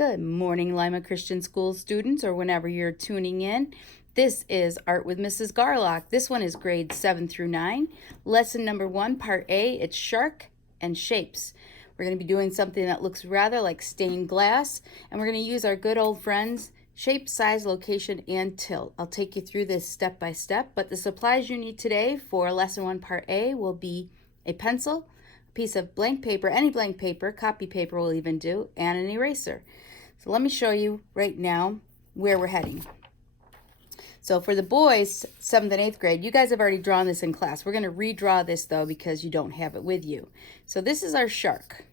Good morning, Lima Christian School students, or whenever you're tuning in. This is Art with Mrs. Garlock. This one is grade 7 through 9. Lesson number 1, part A, it's shark and shapes. We're going to be doing something that looks rather like stained glass, and we're going to use our good old friends, shape, size, location, and tilt. I'll take you through this step by step, but the supplies you need today for lesson 1, part A will be a pencil, a piece of blank paper, any blank paper, copy paper will even do, and an eraser. So let me show you right now where we're heading. So for the boys, 7th and 8th grade, you guys have already drawn this in class. We're going to redraw this though because you don't have it with you. So this is our shark.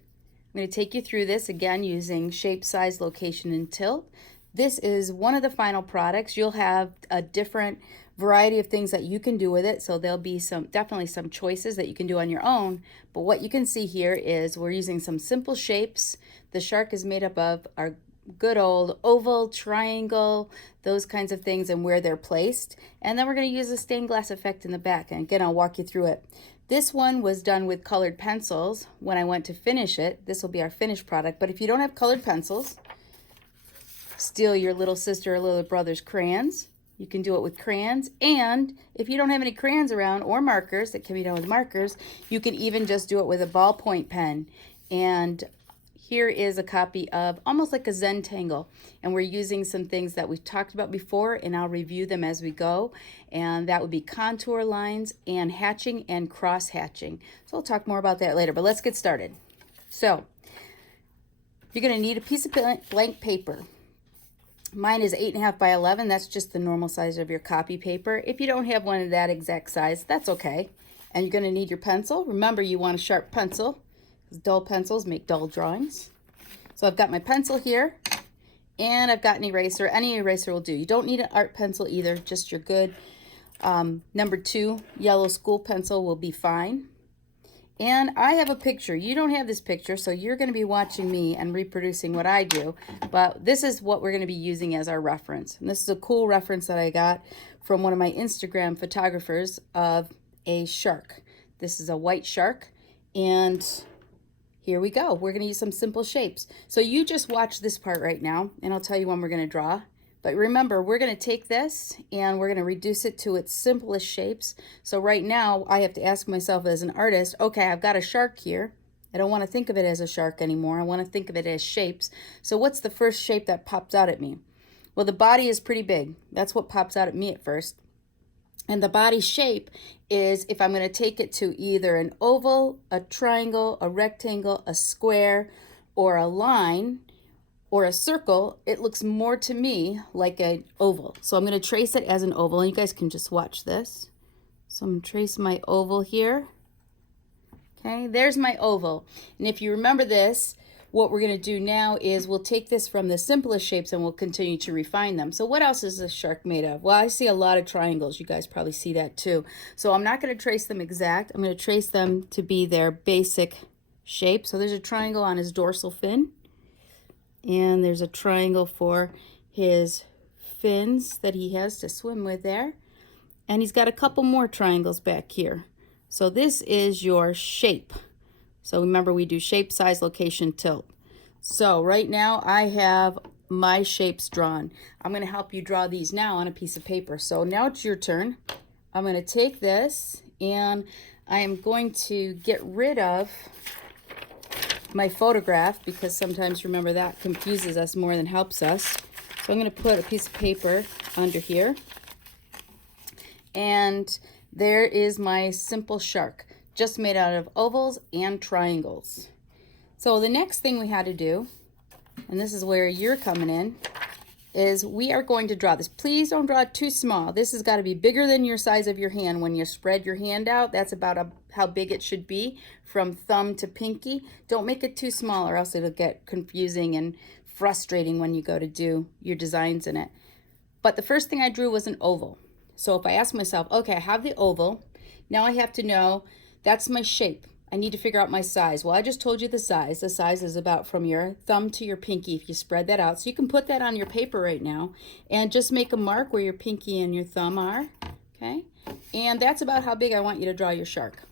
I'm going to take you through this again using shape, size, location, and tilt. This is one of the final products. You'll have a different variety of things that you can do with it. So there'll be definitely some choices that you can do on your own. But what you can see here is we're using some simple shapes. The shark is made up of our good old oval, triangle, those kinds of things and where they're placed. And then we're going to use a stained glass effect in the back. And again, I'll walk you through it. This one was done with colored pencils when I went to finish it. This will be our finished product. But if you don't have colored pencils, steal your little sister or little brother's crayons. You can do it with crayons. And if you don't have any crayons around or markers, that can be done with markers, you can even just do it with a ballpoint pen. And here is a copy of almost like a Zentangle, and we're using some things that we've talked about before, and I'll review them as we go, and that would be contour lines and hatching and cross hatching. So we'll talk more about that later, but let's get started. So you're going to need a piece of blank paper. Mine is 8.5 by 11. That's just the normal size of your copy paper. If you don't have one of that exact size, that's okay. And you're going to need your pencil. Remember, you want a sharp pencil. Dull pencils make dull drawings. So I've got my pencil here, and I've got an eraser. Any eraser will do. You don't need an art pencil either, just your good number 2 yellow school pencil will be fine. And I have a picture. You don't have this picture, so you're going to be watching me and reproducing what I do. But this is what we're going to be using as our reference. And this is a cool reference that I got from one of my Instagram photographers of a shark. This is a white shark, and here we go. We're going to use some simple shapes. So you just watch this part right now, and I'll tell you when we're going to draw. But remember, we're going to take this, and we're going to reduce it to its simplest shapes. So right now, I have to ask myself as an artist, okay, I've got a shark here. I don't want to think of it as a shark anymore. I want to think of it as shapes. So what's the first shape that pops out at me? Well, the body is pretty big. That's what pops out at me at first. And the body shape is, if I'm going to take it to either an oval, a triangle, a rectangle, a square, or a line, or a circle, it looks more to me like an oval. So I'm going to trace it as an oval, and you guys can just watch this. So I'm going to trace my oval here. Okay, there's my oval. And if you remember this, what we're going to do now is we'll take this from the simplest shapes and we'll continue to refine them. So what else is this shark made of? Well, I see a lot of triangles. You guys probably see that too. So I'm not going to trace them exact. I'm going to trace them to be their basic shape. So there's a triangle on his dorsal fin. And there's a triangle for his fins that he has to swim with there. And he's got a couple more triangles back here. So this is your shape. So remember, we do shape, size, location, tilt. So right now I have my shapes drawn. I'm going to help you draw these now on a piece of paper. So now it's your turn. I'm going to take this, and I am going to get rid of my photograph, because sometimes, remember, that confuses us more than helps us. So I'm going to put a piece of paper under here. And there is my simple shark, just made out of ovals and triangles. So the next thing we had to do, and this is where you're coming in, is we are going to draw this. Please don't draw it too small. This has got to be bigger than your size of your hand. When you spread your hand out, that's about how big it should be, from thumb to pinky. Don't make it too small, or else it'll get confusing and frustrating when you go to do your designs in it. But the first thing I drew was an oval. So if I ask myself, okay, I have the oval, now I have to know that's my shape. I need to figure out my size. Well, I just told you the size. The size is about from your thumb to your pinky if you spread that out. So you can put that on your paper right now and just make a mark where your pinky and your thumb are. Okay? And that's about how big I want you to draw your shark.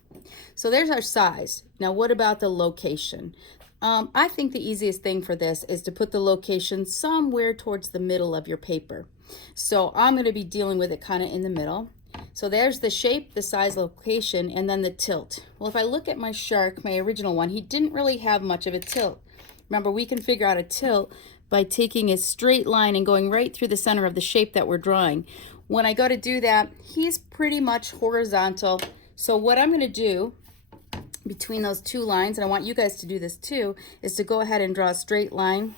So there's our size. Now what about the location? I think the easiest thing for this is to put the location somewhere towards the middle of your paper. So I'm going to be dealing with it kind of in the middle. So there's the shape, the size, location, and then the tilt. Well, if I look at my shark, my original one, he didn't really have much of a tilt. Remember, we can figure out a tilt by taking a straight line and going right through the center of the shape that we're drawing. When I go to do that, he's pretty much horizontal. So what I'm going to do between those two lines, and I want you guys to do this too, is to go ahead and draw a straight line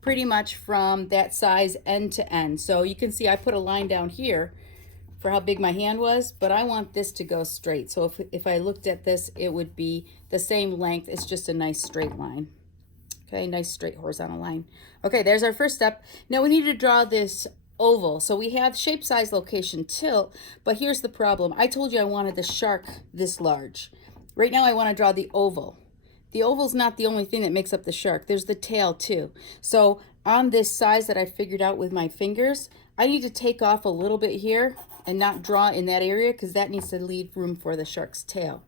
pretty much from that size end to end. So you can see I put a line down here for how big my hand was, but I want this to go straight. So if I looked at this, it would be the same length. It's just a nice straight line. Okay, nice straight horizontal line. Okay, there's our first step. Now we need to draw this oval. So we have shape, size, location, tilt, but here's the problem. I told you I wanted the shark this large. Right now I want to draw the oval. The oval's not the only thing that makes up the shark. There's the tail too. So on this size that I figured out with my fingers, I need to take off a little bit here and not draw in that area because that needs to leave room for the shark's tail.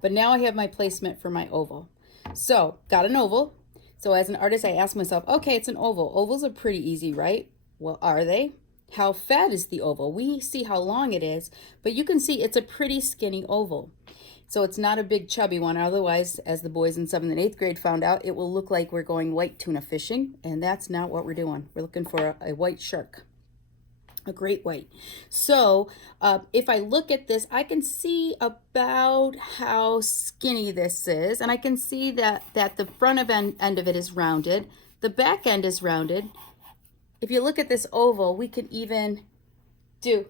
But now I have my placement for my oval. So got an oval. So as an artist, I ask myself, okay, it's an oval. Ovals are pretty easy, right? Well, are they? How fat is the oval? We see how long it is, but you can see it's a pretty skinny oval. So it's not a big chubby one. Otherwise, as the boys in 7th and 8th grade found out, it will look like we're going white tuna fishing, and that's not what we're doing. We're looking for a white shark, a great white. So if I look at this, I can see about how skinny this is, and I can see that the front end of it is rounded. The back end is rounded. If you look at this oval, we can even do